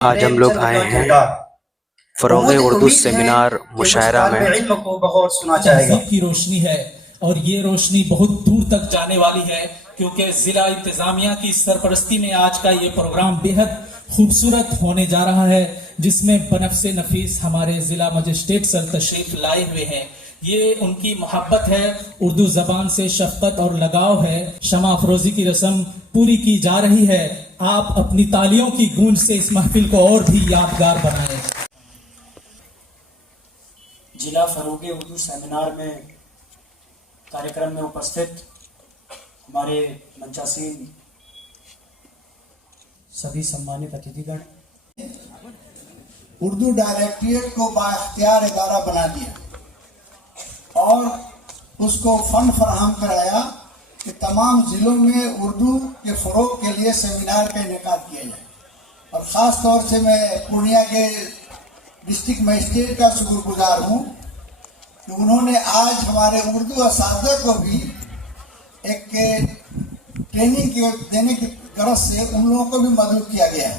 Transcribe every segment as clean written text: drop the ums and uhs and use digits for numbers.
آج ہم لوگ آئے ہیں فروغ اردو سیمینار مشاعرہ میں تہذیب کی روشنی ہے اور یہ روشنی بہت دور تک جانے والی ہے، کیونکہ ضلع انتظامیہ کی سرپرستی میں آج کا یہ پروگرام بہت خوبصورت ہونے جا رہا ہے، جس میں بنفس نفیس ہمارے ضلع مجسٹریٹ سر تشریف لائے ہوئے ہیں۔ یہ ان کی محبت ہے، اردو زبان سے شفقت اور لگاؤ ہے۔ شمع افروزی کی رسم پوری کی جا رہی ہے۔ آپ اپنی تالیوں کی گونج سے اس محفل کو اور بھی یادگار بنائیں۔ ضلع فروغ اردو سیمینار میں कार्यक्रम में उपस्थित हमारे मंचासीन सभी सम्मानित अतिथिगण, उर्दू डायरेक्टरेट को बाख्तियार इदारा बना दिया और उसको फंड फराहम कराया कि तमाम ज़िलों में उर्दू के फ़रोग़ के लिए सेमिनार का इनेकाद किया जाए। और ख़ास तौर से मैं पूर्णिया के डिस्ट्रिक्ट मजिस्ट्रेट का शुक्रगुजार हूँ कि उन्होंने आज हमारे उर्दू असातिज़ा को भी एक ट्रेनिंग देने की गरज से उन लोगों को भी मदद किया गया है।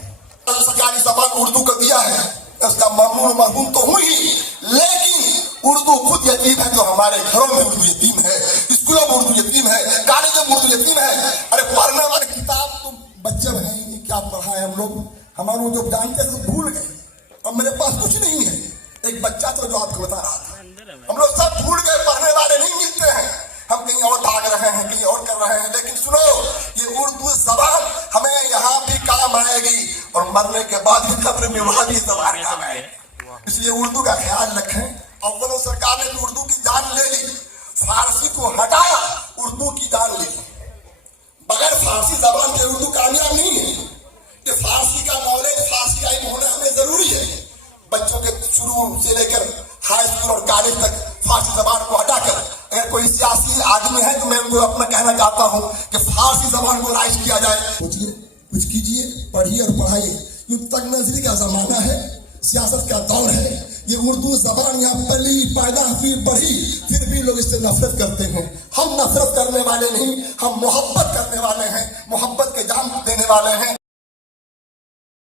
सरकारी ज़बान उर्दू को दिया है, उसका मरहूम मरहूम तो हुई, लेकिन उर्दू खुद यतीम है। जो हमारे घरों में उर्दू यतीम है, स्कूलों में उर्दू यतीम है, कॉलेजों में उर्दू यतीम है। अरे पढ़ने वाले किताब तो बच्चे हैं, क्या पढ़ा है हम लोग, हमारे जो जानते हैं तो भूल गए। अब मेरे पास कुछ नहीं है, एक बच्चा तो जो आपको बता रहा था, हम लोग सब भूल गए, पढ़ने वाले नहीं मिलते हैं, हम कहीं और भाग रहे हैं, कहीं और कर रहे हैं। लेकिन सुनो, ये उर्दू जबान हमें यहाँ भी काम आएगी और मरने के बाद भी कब्र में वहाँ भी जबान काम आएगी। इसलिए उर्दू का ख्याल रखें। अव्वल सरकार ने तो उर्दू की जान ले ली, फारसी को हटाया, उर्दू की जान ले ली। बगैर फारसी जबान के उर्दू कामयाब नहीं है। कि फारसी का नॉलेज, फारसी का इल्म होना हमें जरूरी है। बच्चों के शुरू से लेकर हाई स्कूल और कॉलेज तक फारसी जबान को हटाकर, अगर कोई सियासी आदमी है तो मैं उनको अपना कहना चाहता हूँ कि फारसी जबान को राइज किया जाए। सोचिए, कुछ कीजिए, पढ़िए और पढ़ाइए। यूं तक नजरी का जमाना है, सियासत का दौर है। ये उर्दू जबान यहाँ पली पैदा हुई बढ़ी, फिर भी लोग इससे नफरत करते हैं। हम नफरत करने वाले नहीं, हम मोहब्बत करने वाले हैं, मोहब्बत के जाम देने वाले हैं।